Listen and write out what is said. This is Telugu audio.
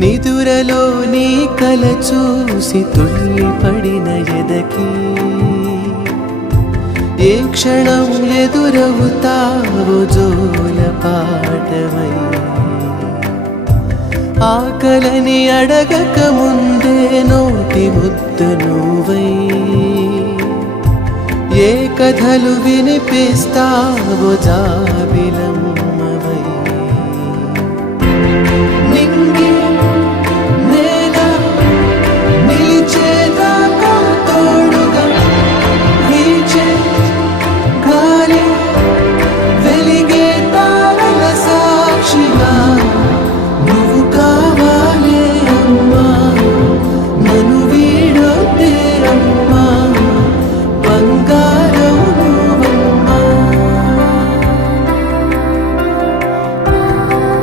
నిదురలో నీ కల చూసి తుళ్ళిపడిన ఎదకి ఏ క్షణం ఎదురవుతావో జోల పాటవై ఆకలని అడగక ముందే నోటి ముద్ద నువ్వై ఏ కథలు వినిపిస్తావో జాబిలం